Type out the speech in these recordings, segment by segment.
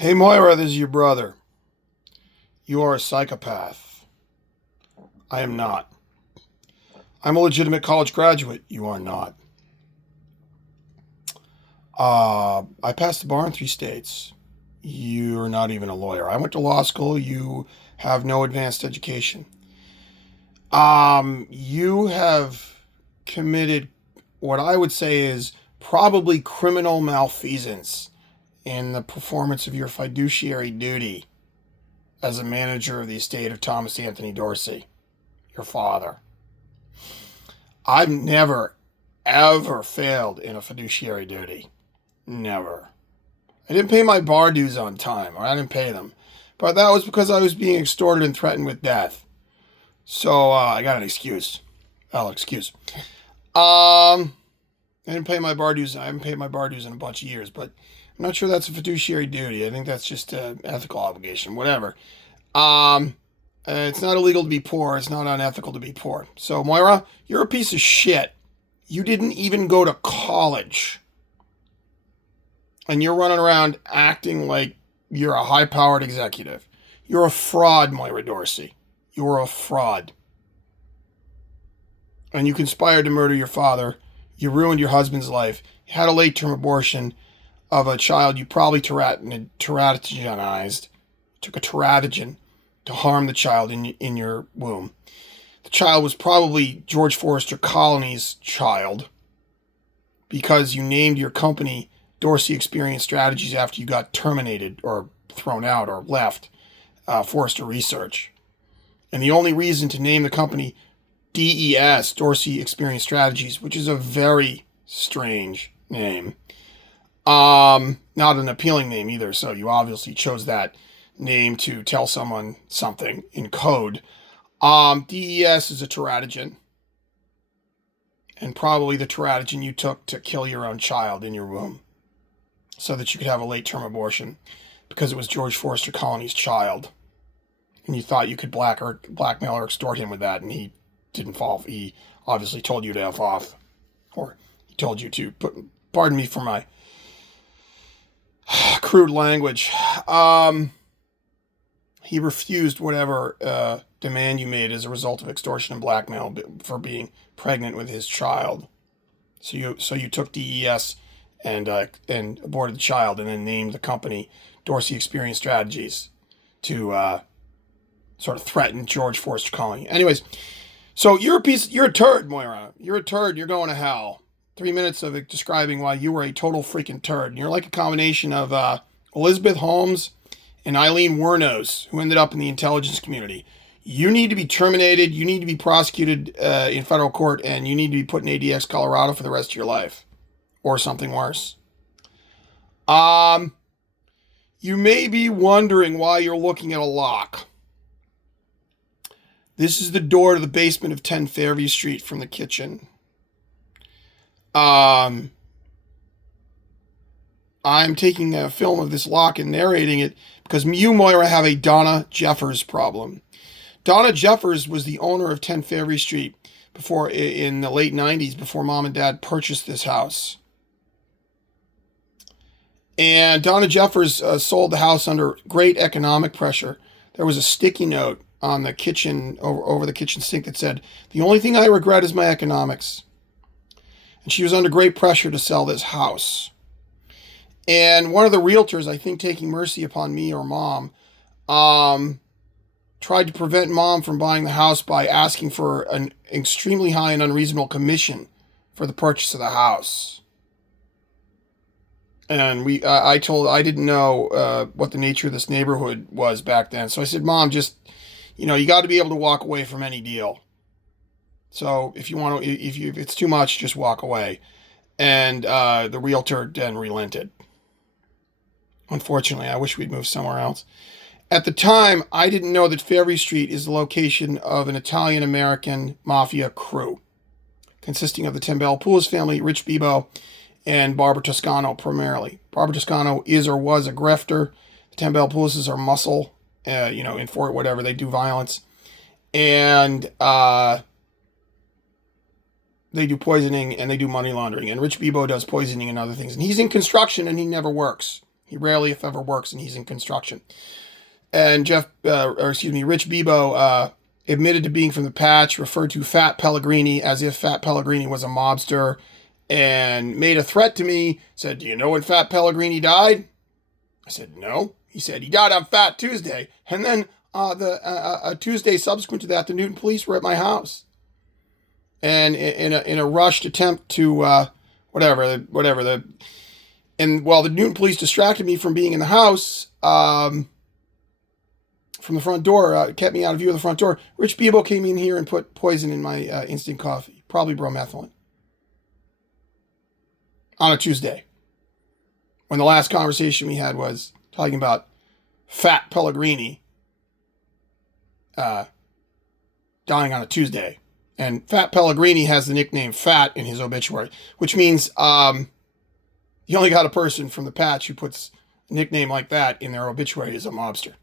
Hey Moira, this is your brother. You are a psychopath. I am not. I'm a legitimate college graduate. You are not. I passed the bar in 3 states. You're not even a lawyer. I went to law school. You have no advanced education. You have committed what I would say is probably criminal malfeasance in the performance of your fiduciary duty as a manager of the estate of Thomas Anthony Dorsey, your father. I've never, ever failed in a fiduciary duty. Never. I didn't pay my bar dues on time, or I didn't pay them. But that was because I was being extorted and threatened with death. So I got an excuse. Excuse. I didn't pay my bar dues. I haven't paid my bar dues in a bunch of years, but I'm not sure that's a fiduciary duty. I think that's just an ethical obligation, whatever. It's not illegal to be poor. It's not unethical to be poor. So, Moira, you're a piece of shit. You didn't even go to college. And you're running around acting like you're a high-powered executive. You're a fraud, Moira Dorsey. You're a fraud. And you conspired to murder your father. You ruined your husband's life. You had a late-term abortion of a child you probably teratogenized. Took a teratogen to harm the child in your womb. The child was probably George Forrester Colony's child because you named your company Dorsey Experience Strategies after you got terminated or thrown out or left Forrester Research. And the only reason to name the company DES, Dorsey Experience Strategies, which is a very strange name, not an appealing name either, so you obviously chose that name to tell someone something in code. DES is a teratogen, and probably the teratogen you took to kill your own child in your womb so that you could have a late-term abortion because it was George Forrester Colony's child. And you thought you could blackmail or extort him with that, and he didn't fall. He obviously told you to F off. Or he told you to pardon me for my crude language. He refused whatever demand you made as a result of extortion and blackmail for being pregnant with his child. So you took DES and aborted the child, and then named the company Dorsey Experience Strategies to sort of threaten George Forrester Colony. Anyways, so you're a turd, Moira. You're a turd. You're going to hell. 3 minutes of it describing why you were a total freaking turd. And you're like a combination of Elizabeth Holmes and Eileen Wuornos, who ended up in the intelligence community. You need to be terminated. You need to be prosecuted in federal court, and you need to be put in ADX Colorado for the rest of your life, or something worse. You may be wondering why you're looking at a lock. This is the door to the basement of 10 Fairview Street from the kitchen. I'm taking a film of this lock and narrating it because you, Moira, have a Donna Jeffers problem. Donna Jeffers was the owner of 10 Fairview Street before, in the late 90s, before Mom and Dad purchased this house. And Donna Jeffers sold the house under great economic pressure. There was a sticky note on the kitchen, over the kitchen sink, that said, "The only thing I regret is my economics." And she was under great pressure to sell this house. And one of the realtors, I think taking mercy upon me or Mom, tried to prevent Mom from buying the house by asking for an extremely high and unreasonable commission for the purchase of the house. And I didn't know what the nature of this neighborhood was back then. So I said, "Mom, just, you got to be able to walk away from any deal. So if it's too much, just walk away." And the realtor then relented. Unfortunately, I wish we'd moved somewhere else. At the time, I didn't know that Fairview Street is the location of an Italian-American mafia crew, consisting of the Tambellopoulos family, Rich Bebo, and Barbara Toscano primarily. Barbara Toscano is or was a grifter. The Tambellopoulos are muscle, in Fort whatever. They do violence. And they do poisoning and they do money laundering. And Rich Bebo does poisoning and other things. And he's in construction and he never works. He rarely, if ever, works, and he's in construction. And Rich Bebo admitted to being from the patch, referred to Fat Pellegrini as if Fat Pellegrini was a mobster, and made a threat to me, said, "Do you know when Fat Pellegrini died?" I said, "No." He said, "He died on Fat Tuesday." And then a Tuesday subsequent to that, the Newton police were at my house. And in a rushed attempt to, the Newton police distracted me from being in the house, from the front door, kept me out of view of the front door, Rich Bebo came in here and put poison in my instant coffee, probably bromethalin, on a Tuesday, when the last conversation we had was talking about Fat Pellegrini dying on a Tuesday. And Fat Pellegrini has the nickname Fat in his obituary, which means you only got a person from the patch who puts a nickname like that in their obituary as a mobster.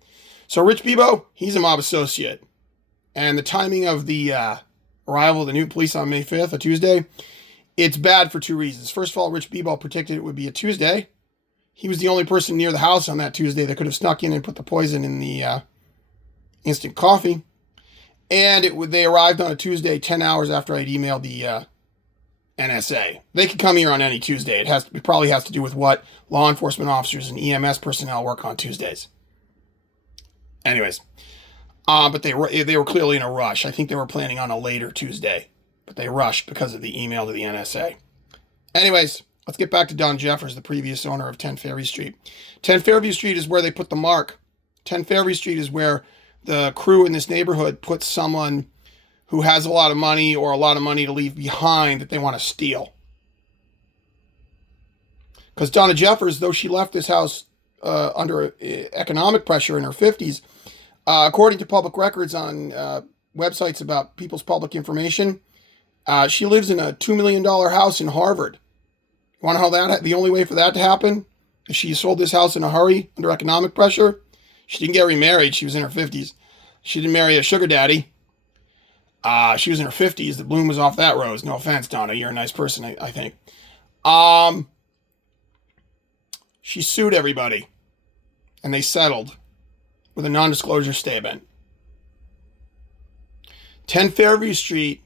So Rich Bebo, he's a mob associate. And the timing of the arrival of the Newton police on May 5th, a Tuesday, it's bad for two reasons. First of all, Rich Bebo predicted it would be a Tuesday. He was the only person near the house on that Tuesday that could have snuck in and put the poison in the instant coffee. And they arrived on a Tuesday 10 hours after I'd emailed the NSA. They could come here on any Tuesday. It probably has to do with what law enforcement officers and EMS personnel work on Tuesdays. Anyways, but they were clearly in a rush. I think they were planning on a later Tuesday, but they rushed because of the email to the NSA. Anyways, let's get back to Don Jeffers, the previous owner of 10 Fairview Street. 10 Fairview Street is where they put the mark. 10 Fairview Street is where the crew in this neighborhood puts someone who has a lot of money or a lot of money to leave behind that they want to steal. Because Donna Jeffers, though she left this house under economic pressure in her 50s, according to public records on websites about people's public information, she lives in a $2 million house in Harvard. You want to know how the only way for that to happen is she sold this house in a hurry under economic pressure? She didn't get remarried. She was in her 50s. She didn't marry a sugar daddy. She was in her 50s. The bloom was off that rose. No offense, Donna. You're a nice person, I think. She sued everybody. And they settled with a non-disclosure statement. 10 Fairview Street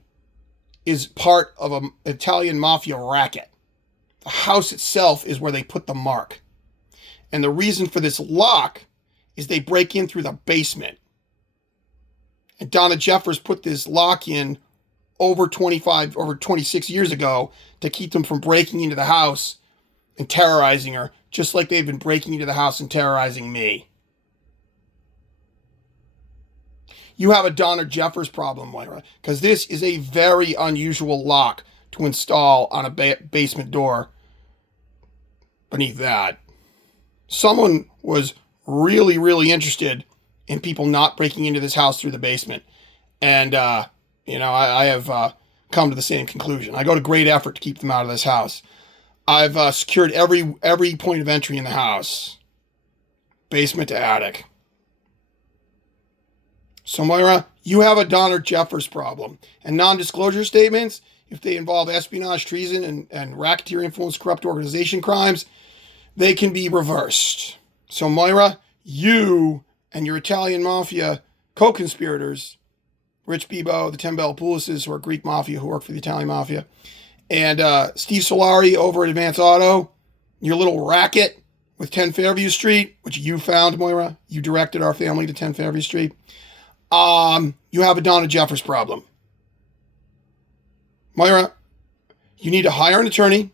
is part of an Italian mafia racket. The house itself is where they put the mark. And the reason for this lock is they break in through the basement. And Donna Jeffers put this lock in over 26 years ago to keep them from breaking into the house and terrorizing her, just like they've been breaking into the house and terrorizing me. You have a Donna Jeffers problem, Moira, because this is a very unusual lock to install on a basement door. Beneath that, someone was really, really interested in people not breaking into this house through the basement. And, I have come to the same conclusion. I go to great effort to keep them out of this house. I've secured every point of entry in the house, basement to attic. So, Moira, you have a Donna Jeffers problem. And non-disclosure statements, if they involve espionage, treason, and racketeer influence, corrupt organization crimes, they can be reversed. So, Moira, you and your Italian mafia co-conspirators, Rich Bebo, the 10 Bellapoulises, who are Greek mafia who work for the Italian mafia, and Steve Solari over at Advance Auto, your little racket with 10 Fairview Street, which you found, Moira. You directed our family to 10 Fairview Street. You have a Donna Jeffers problem. Moira, you need to hire an attorney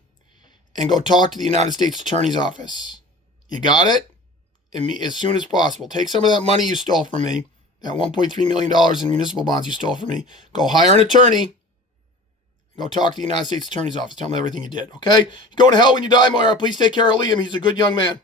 and go talk to the United States Attorney's Office. You got it? As soon as possible. Take some of that money you stole from me, that $1.3 million in municipal bonds you stole from me. Go hire an attorney. Go talk to the United States Attorney's Office. Tell them everything you did, okay? You go to hell when you die, Moira. Please take care of Liam. He's a good young man.